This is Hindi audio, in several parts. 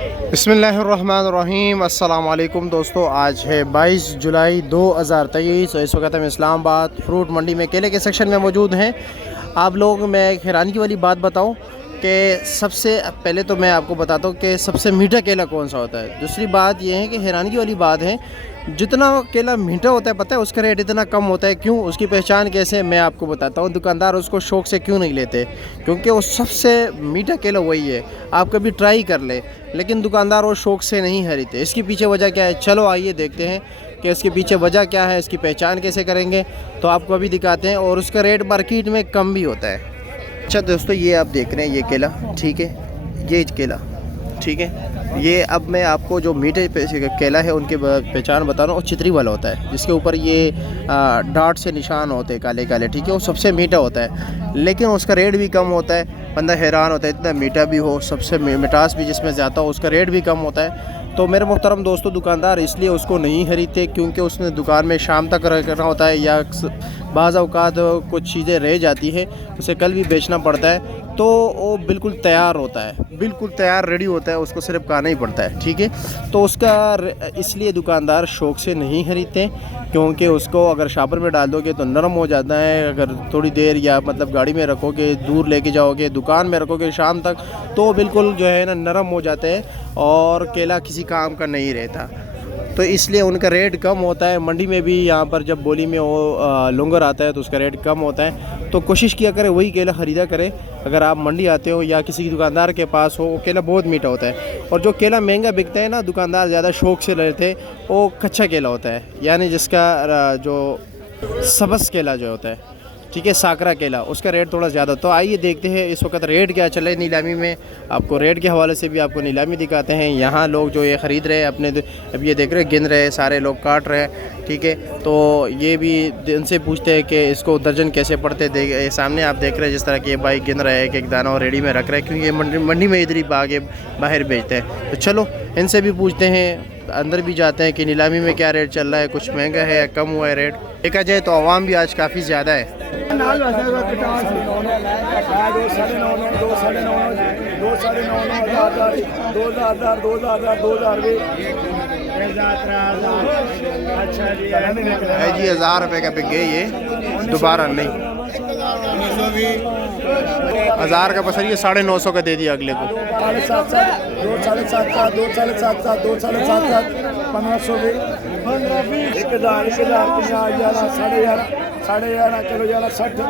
बिस्मिल्लाहिर्रहमानिर्रहीम। अस्सलाम वालेकुम दोस्तों, आज है 22 जुलाई 2023 और इस वक्त हम इस्लामाबाद फ्रूट मंडी में केले के सेक्शन में मौजूद हैं। आप लोग मैं एक हैरानी वाली बात बताऊं कि सबसे पहले तो मैं आपको बताता हूं कि सबसे मीठा केला कौन सा होता है। दूसरी बात यह है कि हैरानी वाली बात है, जितना केला मीठा होता है पता है उसका रेट इतना कम होता है। क्यों? उसकी पहचान कैसे, मैं आपको बताता हूँ। दुकानदार उसको शौक़ से क्यों नहीं लेते? क्योंकि वो सबसे मीठा केला वही है। आप कभी ट्राई कर ले, लेकिन दुकानदार वो शौक़ से नहीं खरीदते। इसकी पीछे वजह क्या है? चलो आइए देखते हैं कि इसके पीछे वजह क्या है, इसकी पहचान कैसे करेंगे। तो आपको अभी दिखाते हैं। और उसका रेट मार्केट में कम भी होता है। अच्छा दोस्तों, ये आप देख रहे हैं ये केला, ठीक है, ये केला, ठीक है। ये अब मैं आपको जो मीठे केला है उनके पहचान बता रहा हूँ। चितरी वाला होता है जिसके ऊपर ये डार्ट से निशान होते हैं काले काले, ठीक है। वो सबसे मीठा होता है, लेकिन उसका रेट भी कम होता है। बंदा हैरान होता है, इतना मीठा भी हो, सबसे मिठास भी जिसमें ज़्यादा हो, उसका रेट भी कम होता है। तो मेरे मोहतरम दोस्तों, दुकानदार इसलिए उसको नहीं खरीदते क्योंकि उसने दुकान में शाम तक रखना होता है, या बाज़ औक़ात कुछ चीज़ें रह जाती है, उसे कल भी बेचना पड़ता है। तो वो बिल्कुल तैयार होता है, बिल्कुल तैयार रेडी होता है, उसको सिर्फ खाना ही पड़ता है, ठीक है। तो उसका इसलिए दुकानदार शौक़ से नहीं खरीदते, क्योंकि उसको अगर शापर में डाल दोगे तो नरम हो जाता है। अगर थोड़ी देर या मतलब गाड़ी में रखोगे, दूर लेके जाओगे, दुकान में रखोगे शाम तक, तो बिल्कुल जो है ना नरम हो जाते हैं और केला किसी काम का नहीं रहता। तो इसलिए उनका रेट कम होता है। मंडी में भी यहाँ पर जब बोली में वो लुंगर आता है तो उसका रेट कम होता है। तो कोशिश किया करें वही केला ख़रीदा करें। अगर आप मंडी आते हो या किसी दुकानदार के पास हो, वो केला बहुत मीठा होता है। और जो केला महंगा बिकता है ना, दुकानदार ज़्यादा शौक़ से लेते हैं, वो कच्चा केला होता है, यानी जिसका जो सबस केला जो होता है, ठीक है, साकरा केला, उसका रेट थोड़ा ज़्यादा। तो आइए देखते हैं इस वक्त रेट क्या चल रहा है नीलामी में। आपको रेट के हवाले से भी आपको नीलामी दिखाते हैं। यहाँ लोग जो ये ख़रीद रहे हैं अपने, अब ये देख रहे हैं, गिन रहे हैं, सारे लोग काट रहे हैं, ठीक है। तो ये भी इनसे पूछते हैं कि इसको दर्जन कैसे पड़ते। सामने आप देख रहे हैं जिस तरह के बाइक गिन रहे हैं, एक दाना और रेडी में रख रहे हैं, क्योंकि ये मंडी में इधर ही आगे बाहर बेचते हैं। तो चलो इनसे भी पूछते हैं, अंदर भी जाते हैं कि नीलामी में क्या रेट चल रहा है, कुछ महंगा है या कम हुआ है रेट। देखा जाए तो आवाम भी आज काफ़ी ज़्यादा है। जी 1000 रुपये का बिक गए, ये दोबारा नहीं। 1000 का बसर ये 950 का दे दिया अगले को। 11,500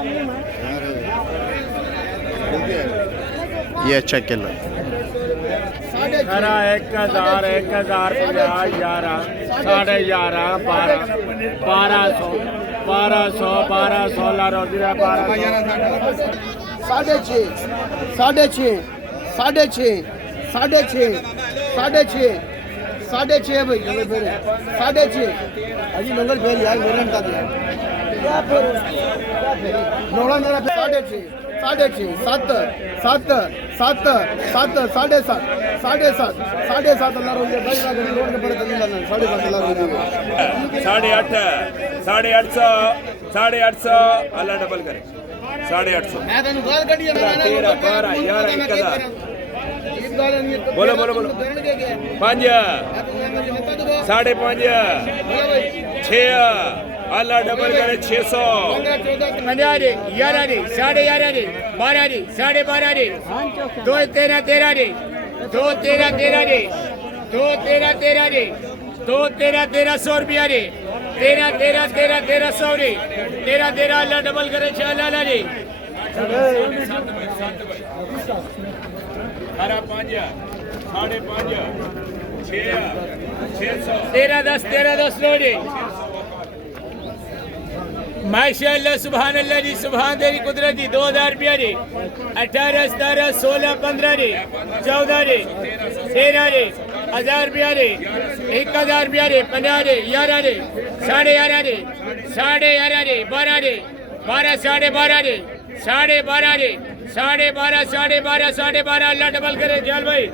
ये अच्छा किलो है। 1000 1050 11 11.5 12 1200 ला रोजी 6.5 भाई 6.5 अजी नंगल फेर यार मेरे का दिया नोड़ा मेरा 6.5 7 7 7 7 7.5 7.5 अल्लाह रोज भाई ना गली रोड के पर चली जाना 7.5 अल्लाह रोज 8.5 850 अल्लाह डबल करे 850 मैं तेन गाल कटी है 13 12 11 1000 बोलो 5 5.5 6 अल्लाह डबल करे 600 11 11 11 12 12 2 13 13 2 13 13 2 13 13 2 13 1300 रुपया रे 13 13 13 1300 रे 13 13 अल्लाह डबल करे 6 अल्लाह रे 5 5.5 6 13 10 लो रे माशाअल्लाह सुभान अल्लाह जी, सुभान तेरी कुदरत जी। 2000 रुपया रे 18 17 16 15 रे 14 रे 13 रे 1000 रुपया रे 1000 रुपया रे 50 रे 11 रे 11.5 रे 11.5 रे 12 रे 12 12.5 रे 12.5 रे 12.5 12.5 अल्लाह डबल करे जल भाई।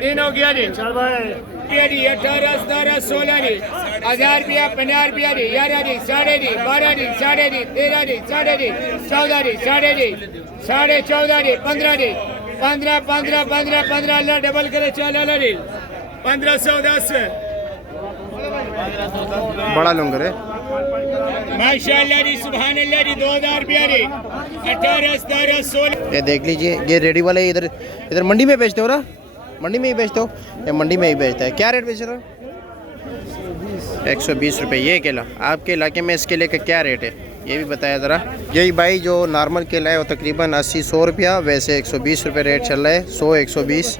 3 हो गया रे चल भाई। 18 17 16 रे 1000 रुपया 50 रुपया रे 11 रे 12 रे 12 रे 13 रे 13 रे 14 रे 14 रे 14 रे 15 रे 15 15 15 15 अल्लाह डबल करे चल अल्लाह रे 1510 बड़ा लंगर है। माशाअल्लाह जी सुभान अल्लाह जी 2000 रुपया रे 18 17 16 ये देख लीजिए, ये रेडी वाले इधर इधर मंडी में बेचते हो ना? मंडी में ही बेचते हो? ये मंडी में ही बेचता है। क्या रेट बेच रहे हो? 120 रुपये ये केला। आपके इलाके में इस केले का क्या रेट है ये भी बताया ज़रा। यही भाई जो नॉर्मल केला है वो तकरीबन 80-100 रुपया, वैसे 120 रुपये रेट चल रहा है। 100 120